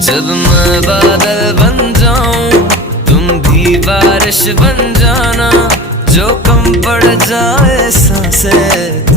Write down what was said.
जब मैं बादल बन जाऊं तुम भी बारिश बन जाना, जो कम पड़ जाए सांसें